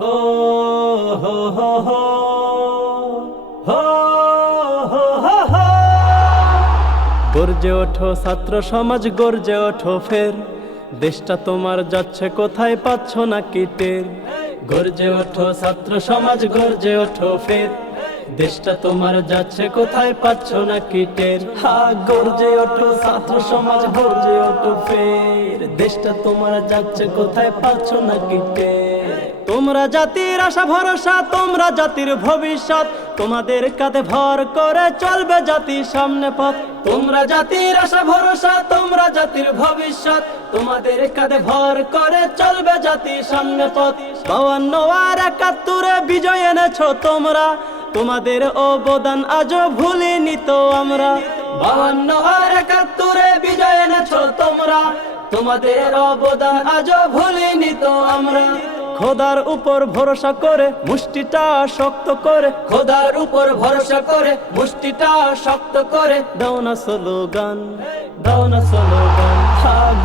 হো হো হো হো হো হো হো হো। গর্জে ওঠো ছাত্র সমাজ, গর্জে ওঠো ফের, দেশটা তোমার যাচ্ছে কোথায়, পাচ্ছ না কি টের। গর্জে ওঠো ছাত্র সমাজ, গর্জে ওঠো ফের, দেশটা তোমার যাচ্ছে কোথায়, পাচ্ছ না কি টের। হা, গর্জে ওঠো ছাত্র সমাজ, গর্জে ওঠো ফের, দেশটা তোমার যাচ্ছে কোথায়, পাচ্ছ না কি টের। তোমরা জাতির আশা ভরসা, তোমরা জাতির ভবিষ্যৎ, তোমাদের কাঁধে ভর করে চলবে জাতির সামনে পথ। তোমরা জাতির আশা ভরসা, তোমরা জাতির ভবিষ্যৎ, তোমাদের কাঁধে ভর করে চলবে জাতির সামনে পথ। 52 আর 71 বিজয় এনেছো তোমরা, তোমাদের অবদান আজও ভুলিনি তো আমরা। 52 আর 71 বিজয় এনেছো তোমরা, তোমাদের অবদান আজও ভুলিনি তো আমরা। খোদার উপর ভরসা করে মুষ্টিটা শক্ত করে, খোদার উপর ভরসা করে মুষ্টিটা শক্ত করে, দাও না স্লোগান, দাও না স্লোগান।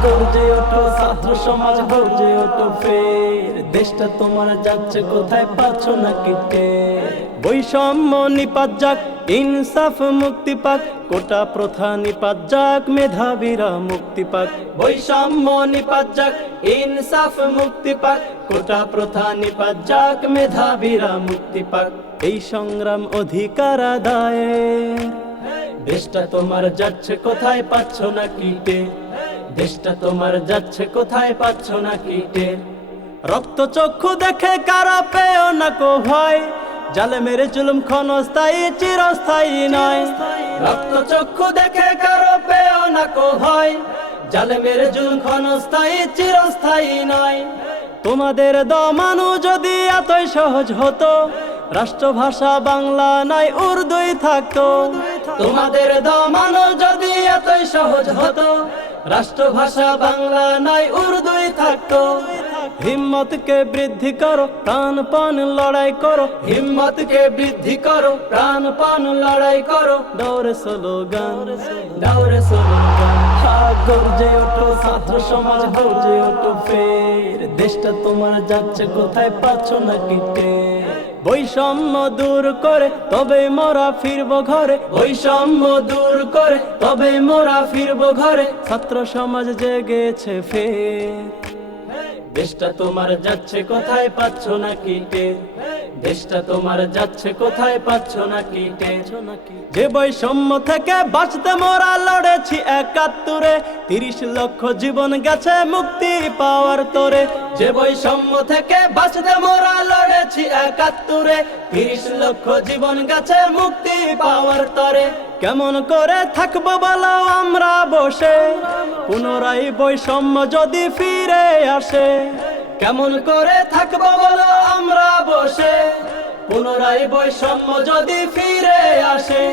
গর্জে ওঠো ছাত্র সমাজ, গর্জে ওঠো ফের, দেশটা তোমার যাচ্ছে কোথায়, পাচ্ছ না কি টের। বৈষম্য নিপাত যাক, ইনসাফ মুক্তি পাক, কোটা প্রথা নিপাত যাক, মেধাবীরা মুক্তি পাক। বৈষম্য নিপাত যাক, ইনসাফ মুক্তি পাক, কোটা প্রথা নিপাত যাক, মেধাবীরা মুক্তি পাক। এই সংগ্রাম অধিকার আদায়ের, দেশটা তোমার যাচ্ছে কোথায়, পাচ্ছ না কি টের। দেশটা তোমার যাচ্ছে কোথায়, পাচ্ছ না কি টের। রক্ত চক্ষু দেখে কারা পেও না কো ভয়, জালেমের জুলুম ক্ষণস্থায়ী চিরস্থায়ী নয়। রক্ত চক্ষু দেখে কারো পেও না কো ভয়, জালেমের জুলুম ক্ষণস্থায়ী চিরস্থায়ী নয়। তোমাদের দমানো যদি এতই সহজ হতো, রাষ্ট্রভাষা বাংলা নয় উর্দুই থাকতো। তোমাদের দমানো যদি এতই সহজ হতো, রাষ্ট্রভাষা বাংলা নয় উর্দুই থাকতো। হিম্মতকে বৃদ্ধি করো, প্রাণপণ লড়াই করো, হিম্মতকে বৃদ্ধি করো, প্রাণপণ লড়াই করো, দৌড়ে স্লোগান, দৌড়ে স্লোগান। গর্জে ওঠো ছাত্র সমাজ, গর্জে ওঠো ফের, দেশটা তোমার যাচ্ছে কোথায়, পাচ্ছ না কি টের। বৈষম্য দূর করে তবে মোরা ফিরবো ঘরে, বৈষম্য দূর করে তবে মোরা ফিরবো ঘরে, ছাত্র সমাজ জেগেছে ফের, দেশটা তোমার যাচ্ছে কোথায়, পাচ্ছ না কি টের। দেশটা তোমার যাচ্ছে কোথায়, পাচ্ছ না কি টের। যে বৈষম্য থেকে বাঁচতে মোরা লড়েছি 71, 30 লক্ষ জীবন গেছে মুক্তি পাওয়ার তোরে। যে বৈষম্য থেকে বাঁচতে মোরা লড়েছি 71, 30 লক্ষ জীবন গেছে মুক্তি পাওয়ার তরে। কেমন করে থাকবো বলো আমরা বসে, পুনরায় বৈষম্য যদি ফিরে আসে। কেমন করে থাকবো বলো আমরা বসে, পুনরায় বৈষম্য যদি ফিরে আসে।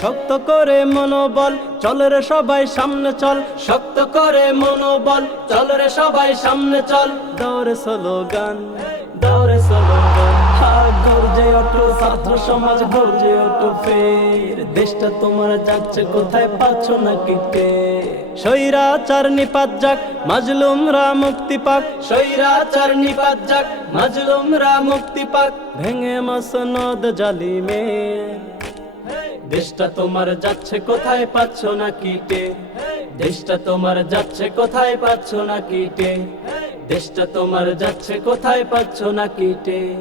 শক্ত করে মনোবল, চল রে সবাই সামনে চল, শক্ত করে মনোবল, চল রে সবাই সামনে চল, দৌড়ে স্লোগান, দৌড়ে স্লোগান। গর্জে ওঠো ছাত্র সমাজ, গর্জে ওঠো ফের, দেশটা তোমার যাচ্ছে কোথায়, পাচ্ছ না কি টের। স্বৈরাচার নিপাত যাক, মাজলুমরা মুক্তি পাক, স্বৈরাচার নিপাত যাক, মাজলুমরা মুক্তি পাক, ভেঙে মসনদ জালিমের, দেশটা তোমার যাচ্ছে কোথায়, পাচ্ছ না কি টের। দেশটা তোমার যাচ্ছে কোথায়, পাচ্ছ না কি টের। দেশটা তোমার যাচ্ছে কোথায়, পাচ্ছ না কি টের।